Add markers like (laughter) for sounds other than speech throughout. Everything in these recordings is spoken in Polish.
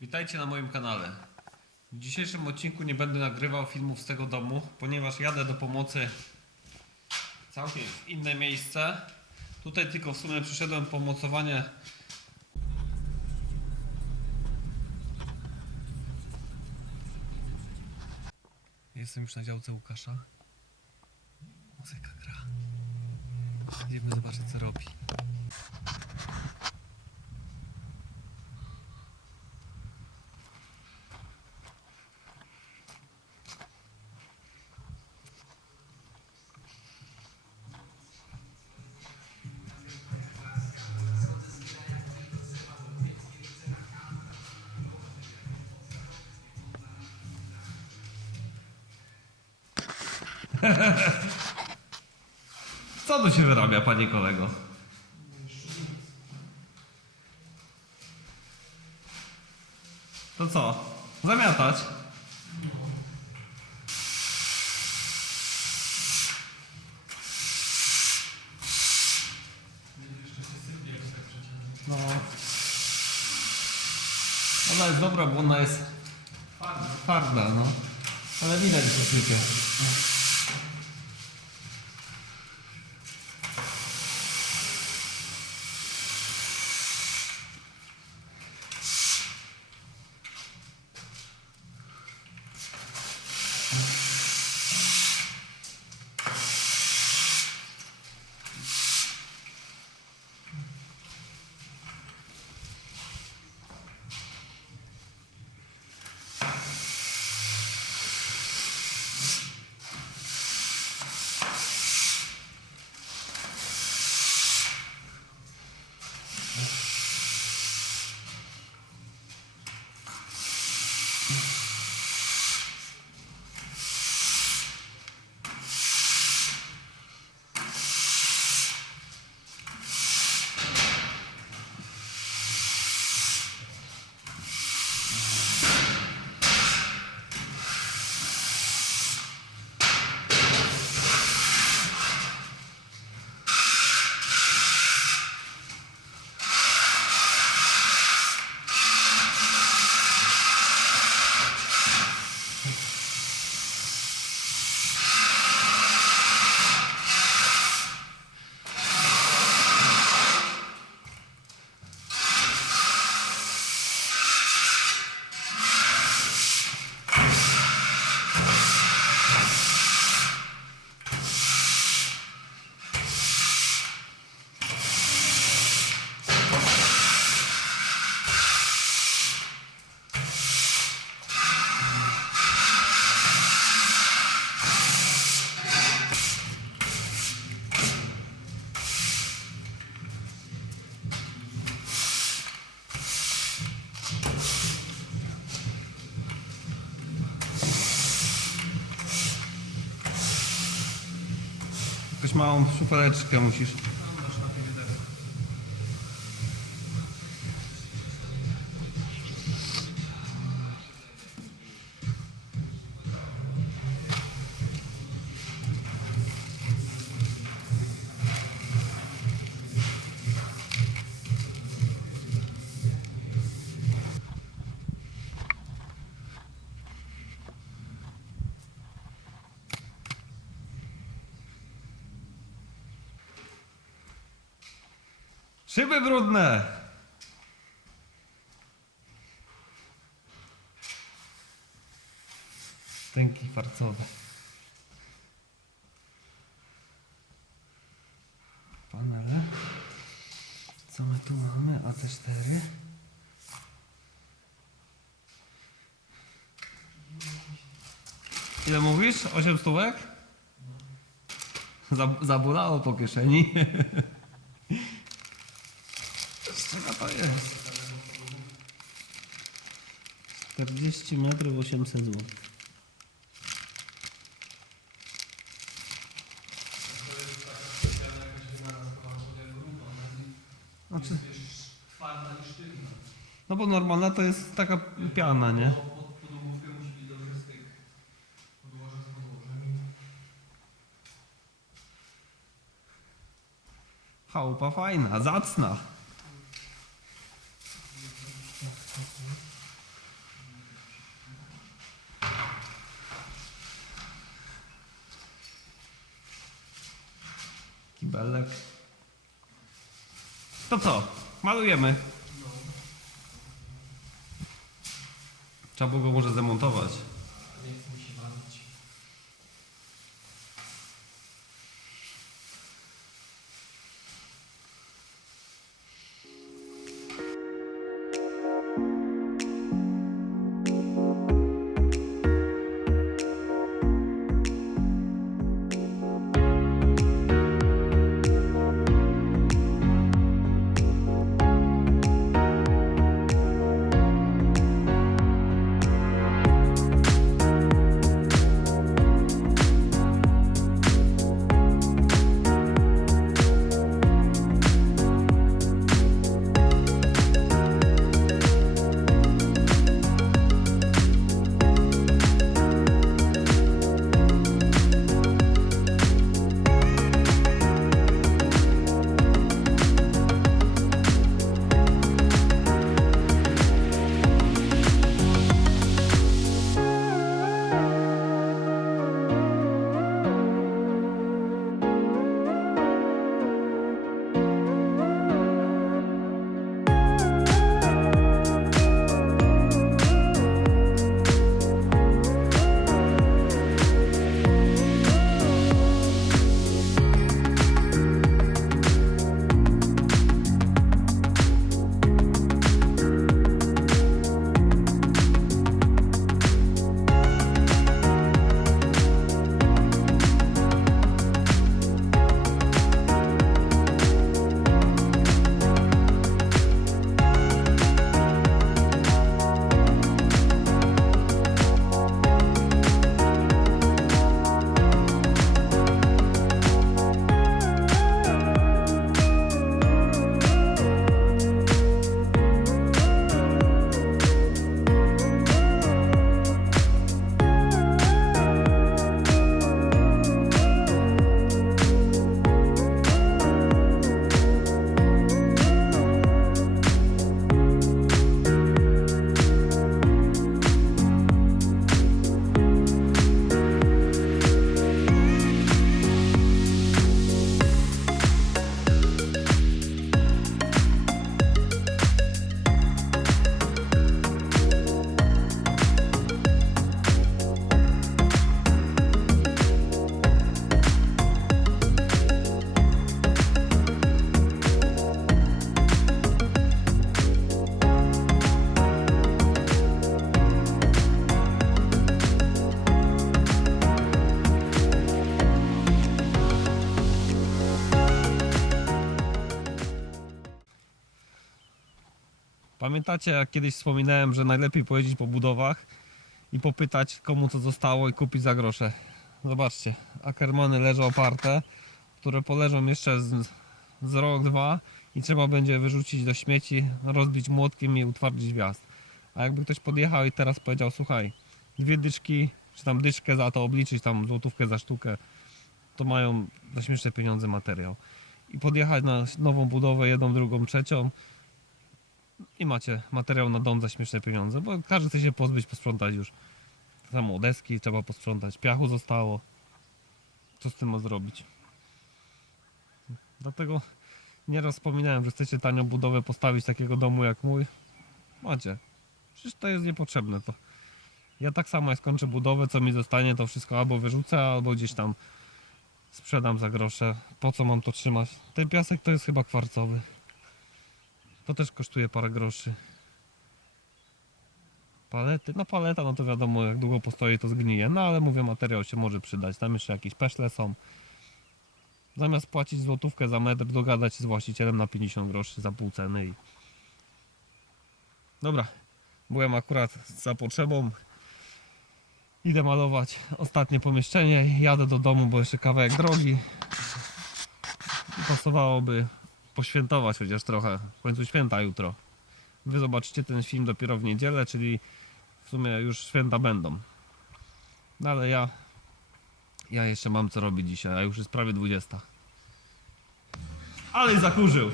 Witajcie na moim kanale. W dzisiejszym odcinku nie będę nagrywał filmów z tego domu, ponieważ jadę do pomocy całkiem w inne miejsce. Tutaj tylko w sumie przyszedłem po mocowanie Jestem już na działce Łukasza. Muzyka gra. Idziemy zobaczyć co robi. Co tu się wyrabia, panie kolego? To co? Zamiatać? No. Ona jest dobra, bo ona jest twarda, no. Ale widać, że sypie. Jakąś małą szufeleczkę musisz. Szyby brudne! Stęki farcowe. Panele. Co my tu mamy? AC4. Ile mówisz? 8 stówek? Zab- Zabolało po kieszeni. (laughs) To jest? 40 metrów 800 zł. Znaczy, twarda i sztywna. no bo normalna to jest taka piana, nie? Podłożem. Chałupa fajna, zacna. Kibelek. To co? Malujemy. Trzeba było go może zamontować. Pamiętacie, jak kiedyś wspominałem, że najlepiej pojeździć po budowach i popytać komu co zostało i kupić za grosze. Zobaczcie, Ackermany leżą oparte, które poleżą jeszcze z, z rok, dwa i trzeba będzie wyrzucić do śmieci, rozbić młotkiem i utwardzić wjazd. A jakby ktoś podjechał i teraz powiedział, słuchaj, dwie dyczki, czy tam dyczkę za to obliczyć, tam złotówkę za sztukę, to mają za śmieszne pieniądze materiał. I podjechać na nową budowę, jedną, drugą, trzecią, i macie materiał na dom za śmieszne pieniądze, bo każdy chce się pozbyć, posprzątać już. Tak Samo deski trzeba posprzątać, piachu zostało. Co z tym ma zrobić? Dlatego nieraz wspominałem, że chcecie tanią budowę postawić takiego domu jak mój. Macie. Przecież to jest niepotrzebne. To. Ja tak samo jak skończę budowę, co mi zostanie, to wszystko albo wyrzucę, albo gdzieś tam sprzedam za grosze. Po co mam to trzymać? Ten piasek to jest chyba kwarcowy. To też kosztuje parę groszy. Palety, no paleta, no to wiadomo, jak długo postoi, to zgnije. No ale mówię, materiał się może przydać. Tam jeszcze jakieś peszle są. Zamiast płacić złotówkę za metr, dogadać się z właścicielem na 50 groszy za pół ceny i... Dobra, byłem akurat za potrzebą. Idę malować ostatnie pomieszczenie. Jadę do domu, bo jeszcze kawałek drogi. I pasowałoby poświętować chociaż trochę. W końcu święta jutro. Wy zobaczycie ten film dopiero w niedzielę, czyli w sumie już święta będą. No ale ja ja jeszcze mam co robić dzisiaj, a już jest prawie 20. Ale zakurzył.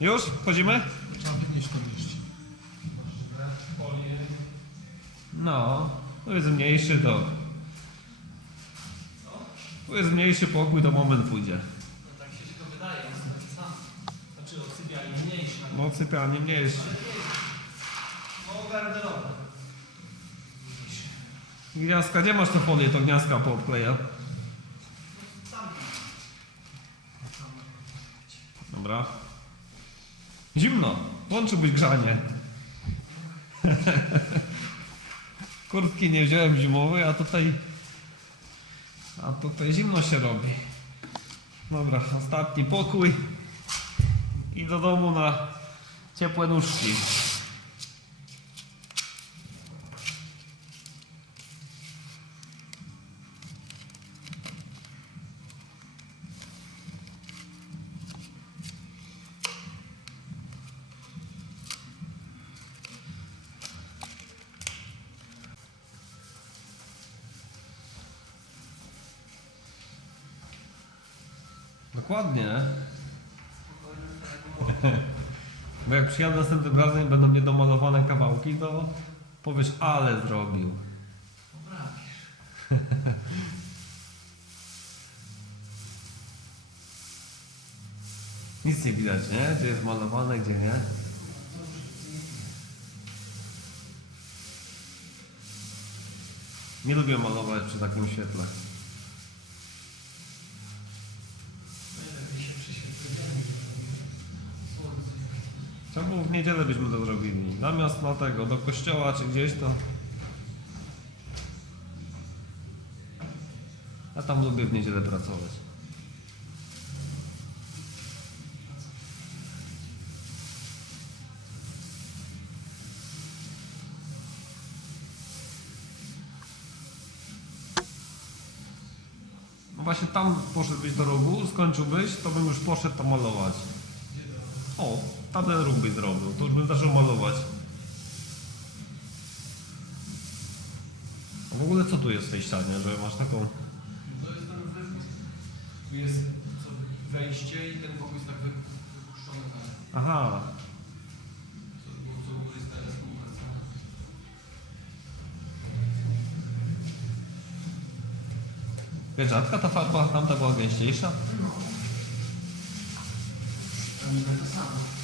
Już? Chodzimy? No, to jest mniejszy to. Tu jest mniejszy pokój, to moment pójdzie. No tak się tylko wydaje, on jest sam. Znaczy od sypialni mniejszy. No sypialnie mniejszy. No garderoba. Gniazdka, gdzie masz te folię, to gniazdka poobkleja. Tam. Dobra. Zimno. Włączyłbyś grzanie. (laughs) Kurtki nie wziąłem zimowej, a tutaj... A tutaj zimno się robi. Dobra, ostatni pokój. I do domu na ciepłe nóżki. Dokładnie. Bo jak przyjadę następnym razem i będą niedomalowane kawałki, to powiesz, ale zrobił. Nic nie widać, nie? Gdzie jest malowane, gdzie nie. Nie lubię malować przy takim świetle. Najlepiej się przyświetlenie. Słońce. Czemu w niedzielę byśmy to zrobili? Zamiast na tego, do kościoła czy gdzieś to... Ja tam lubię w niedzielę pracować. No właśnie tam poszedłbyś do rogu, skończyłbyś, to bym już poszedł to malować. Gdzie O, tamten róg byś zrobił, to już bym zaczął malować. A w ogóle co tu jest w tej ścianie, że masz taką... To jest ten. Tu jest co, wejście i ten pokój jest tak wy... wypuszczony tam. Aha, wiesz, rzadka ta farba, tamta była gęściejsza. A niby to samo.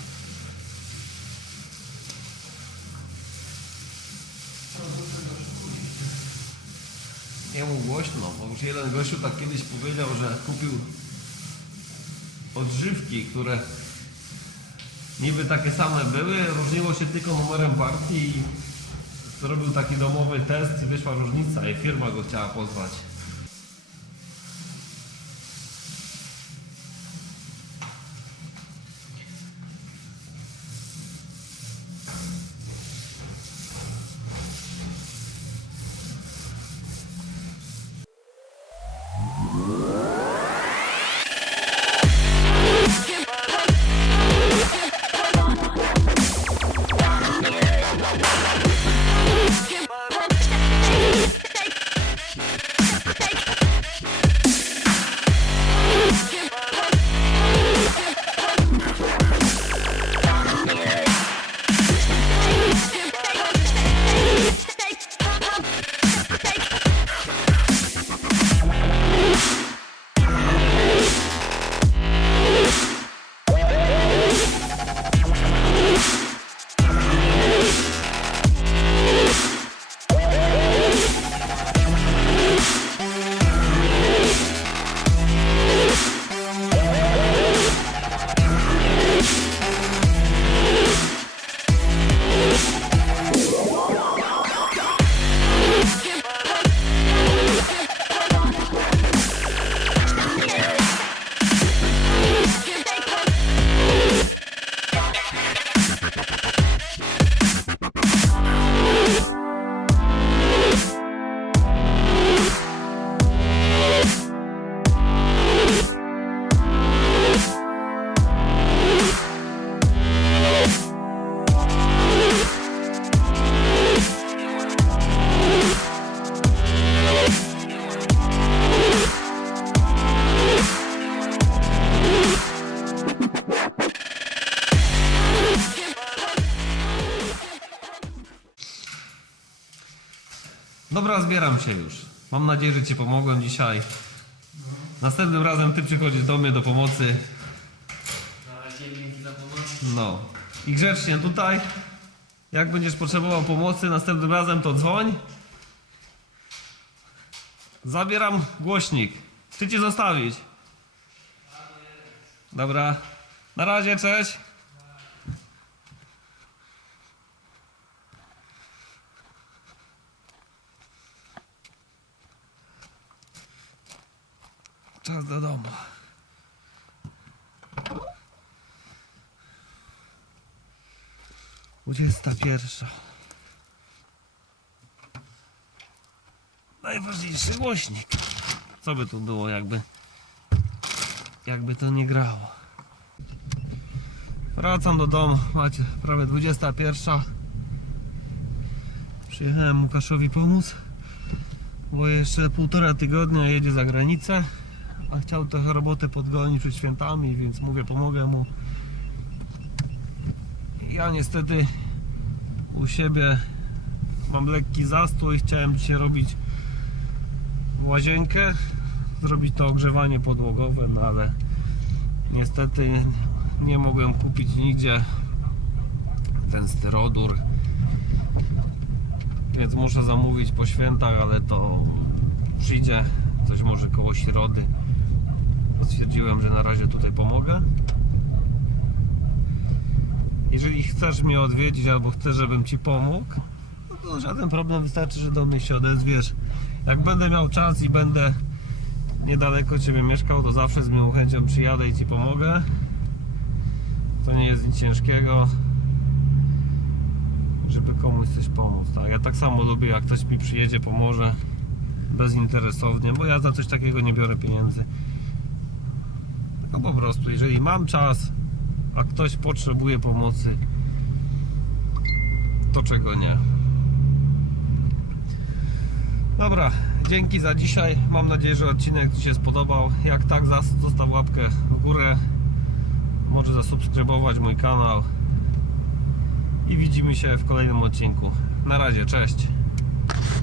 Nie mów głośno, bo już jeden gościu tak kiedyś powiedział, że kupił odżywki, które niby takie same były, różniło się tylko numerem partii i zrobił taki domowy test i wyszła różnica i firma go chciała pozwać. Dobra, zbieram się już. Mam nadzieję, że Ci pomogłem dzisiaj. Następnym razem ty przychodzisz do mnie do pomocy. Na razie dzięki za pomoc. No. I grzecznie tutaj. Jak będziesz potrzebował pomocy następnym razem, to dzwoń. Zabieram głośnik. Czy ci zostawić? Dobra. Na razie, cześć. Czas do domu. Dwudziesta pierwsza. Najważniejszy głośnik. Co by tu było, jakby. Jakby to nie grało. Wracam do domu. Macie prawie 21. Przyjechałem Łukaszowi pomóc, bo jeszcze półtora tygodnia jedzie za granicę, a chciał trochę roboty podgonić przed świętami, więc mówię, pomogę mu. Ja niestety u siebie mam lekki zastój. Chciałem dzisiaj robić łazienkę, zrobić to ogrzewanie podłogowe, no ale niestety nie mogłem kupić nigdzie ten styrodur. Więc muszę zamówić po świętach, ale to przyjdzie coś może koło środy. Stwierdziłem, że na razie tutaj pomogę. Jeżeli chcesz mnie odwiedzić albo chcesz, żebym ci pomógł, no to żaden problem, wystarczy, że do mnie się odezwiesz. Jak będę miał czas i będę niedaleko ciebie mieszkał, to zawsze z miłą chęcią przyjadę i ci pomogę. To nie jest nic ciężkiego, żeby komuś coś pomóc. Tak? Ja tak samo lubię, jak ktoś mi przyjedzie, pomoże bezinteresownie, bo ja za coś takiego nie biorę pieniędzy. No po prostu, jeżeli mam czas, a ktoś potrzebuje pomocy, to czego nie. Dobra, dzięki za dzisiaj. Mam nadzieję, że odcinek Ci się spodobał. Jak tak, zostaw łapkę w górę. Może zasubskrybować mój kanał. I widzimy się w kolejnym odcinku. Na razie, cześć.